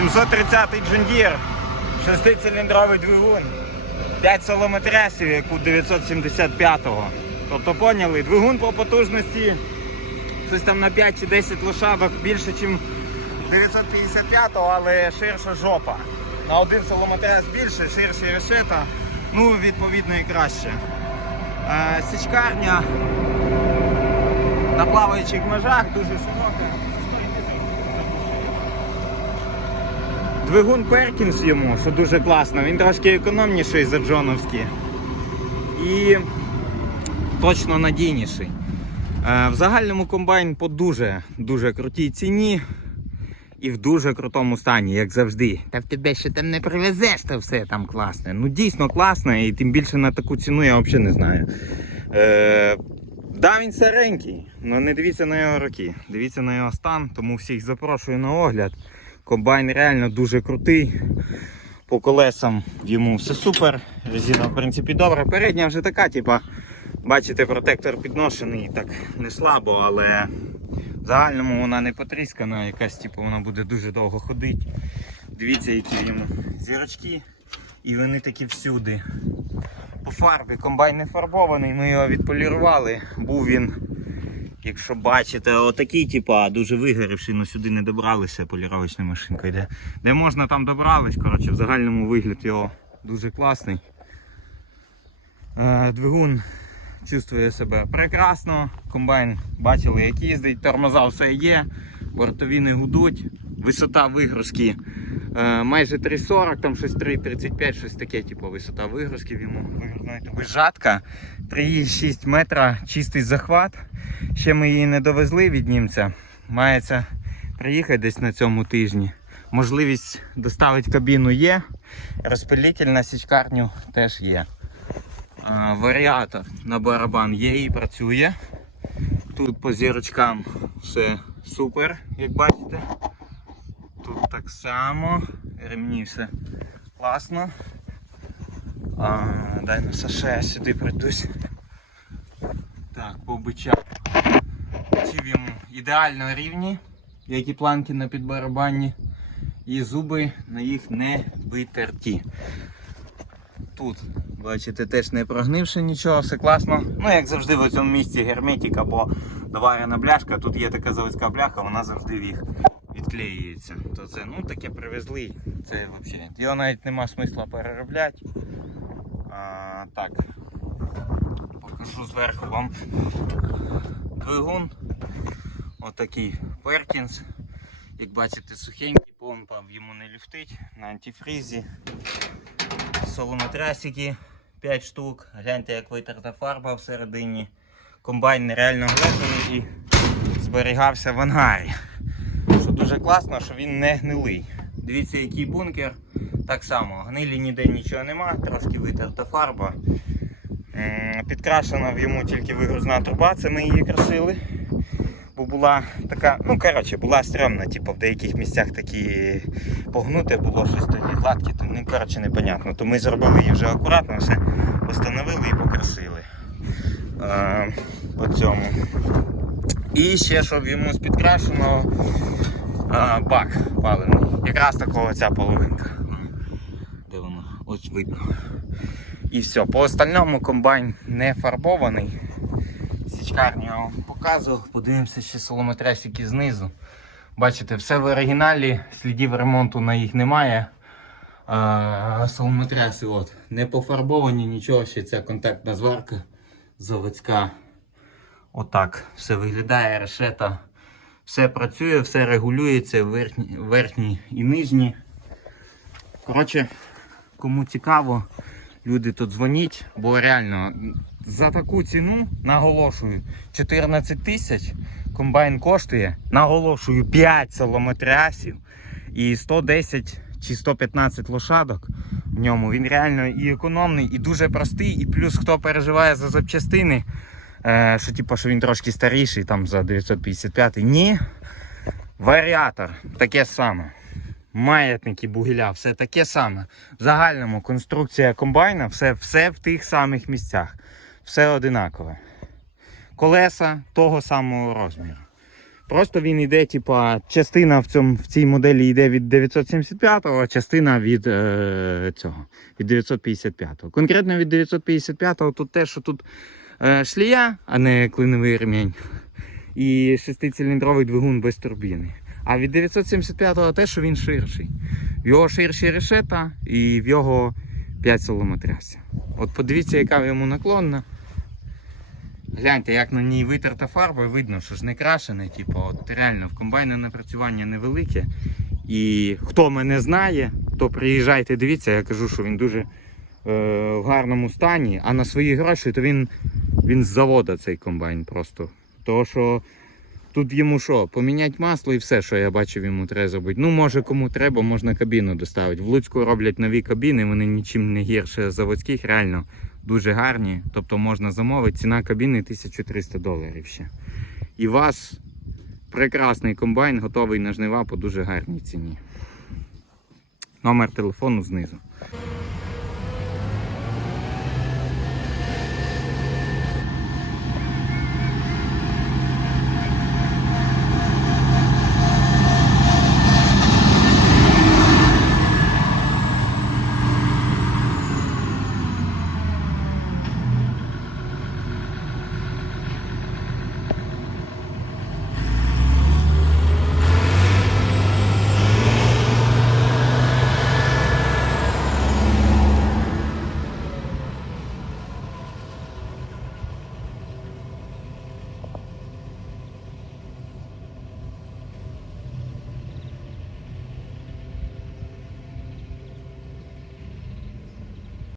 Отак, 730-й Джундір, шестициліндровий двигун, 5 солометресів, як у 975-го. Тобто поняли, двигун по потужності щось там на 5 чи 10 лошадок більше, ніж 955-го, але ширша жопа. На один солометрес більше, ширші решета, ну відповідно і краще. Е, січкарня на плаваючих межах дуже широка. Двигун Перкінс йому, що дуже класно, він трошки економніший за Джоновський. І точно надійніший. Е, В загальному комбайн по дуже дуже крутій ціні і в дуже крутому стані, як завжди. Та в тебе ще там не привезеш, то все там класне. Ну дійсно класне, і тим більше на таку ціну я взагалі не знаю. Е, да, він старенький, але не дивіться на його роки. Дивіться на його стан, тому всіх запрошую на огляд. Комбайн реально дуже крутий. По колесам йому все супер. Резина, в принципі, добра. Передня вже така, типа, бачите, протектор підношений, так не слабо, але в загальному вона не потріскана, якась типу, вона буде дуже довго ходити. Дивіться, які йому зірочки. І вони такі всюди. По фарбі комбайн не фарбований, ми його відполірували. Був він, якщо бачите, отакий, типа, дуже вигорівший, але сюди не добралися поліровочною машинкою. Де, де можна, там добрались. Коротше, в загальному вигляд його дуже класний. Е, двигун чувствує себе прекрасно. Комбайн бачили, як їздить, тормоза все є, бортові не гудуть, висота вигрузки майже 3,40, там щось 3,35, щось таке, типу, висота вигрузки йому вигрузної туби. Жатка 3,6 метра, чистий захват. Ще ми її не довезли від німця. Мається приїхати десь на цьому тижні. Можливість доставити кабіну є. Розпилитель на січкарню теж є. А, Варіатор на барабан є і працює. Тут по зірочкам все супер, як бачите. Так само, ремні все класно. А, дай на Саше сюди прийдусь. Так, по бичам. Бичів йому ідеально рівні, як і планки на підбарабанні. І зуби на їх не витерті. Тут, бачите, теж не прогнивши нічого, все класно. Ну, як завжди в цьому місці герметик або доварена бляшка, тут є така заводська бляха, вона завжди в їх відклеюється. То це ну таке привезли. Це взагалі. Його навіть нема смисла переробляти. А, так. Покажу зверху вам двигун. Отакий Перкінс. Як бачите, сухенький, помпа йому не люфтить на антифрізі солометрасики 5 штук. Гляньте, як витерта фарба всередині. Комбайн нереально глиблений і зберігався в ангарі. Дуже класно, що він не гнилий. Дивіться, який бункер. Так само, гнилі ніде нічого нема, трошки витерта фарба. Підкрашена в йому тільки вигрузна труба, це ми її красили. Бо була така, ну коротше, була стрьомна, типу, в деяких місцях такі погнуте було щось тоді гладке, то ну коротше непонятно. То ми зробили її вже акуратно, все постановили і покрасили. А, по цьому. І ще, щоб йому з підкрашеного бак паливний. Якраз такого ця половинка. Де воно? Ось видно. І все. По остальному комбайн не фарбований. Січкарню я вам показував. Подивимося ще солометресики знизу. Бачите, все в оригіналі, слідів ремонту на їх немає. А, от, не пофарбовані, нічого, ще ця контактна зварка заводська. Отак все виглядає, решета. Все працює, все регулюється, верхні, верхні і нижні. Коротше, кому цікаво, люди тут дзвоніть, бо реально за таку ціну, наголошую, 14 тисяч комбайн коштує, наголошую, 5 солометрясів і 110 чи 115 лошадок в ньому. Він реально і економний, і дуже простий, і плюс хто переживає за запчастини, що типу, що він трошки старіший, там за 955 Ні. Варіатор таке саме. Маятники бугеля, все таке саме. В загальному конструкція комбайна, все, все в тих самих місцях. Все одинакове. Колеса того самого розміру. Просто він йде, типа, частина в, цьому, в цій моделі йде від 975-го, а частина від е, цього, від 955-го. Конкретно від 955-го тут те, що тут е, шлія, а не клиновий ремінь. І шестициліндровий двигун без турбіни. А від 975-го те, що він ширший. В його ширші решета і в його 5 соломотрясся. От подивіться, яка йому наклонна. Гляньте, як на ній витерта фарба, видно, що ж не крашене. Типу, от реально в комбайна напрацювання невелике. І хто мене знає, то приїжджайте, дивіться, я кажу, що він дуже е, в гарному стані, а на свої гроші, то він, він з завода цей комбайн просто. Того, що тут йому що, поміняти масло і все, що я бачив, йому треба зробити. Ну, може, кому треба, можна кабіну доставити. В Луцьку роблять нові кабіни, вони нічим не гірше заводських, реально дуже гарні. Тобто можна замовити. Ціна кабіни 1300 доларів ще. І у вас прекрасний комбайн, готовий на жнива по дуже гарній ціні. Номер телефону знизу.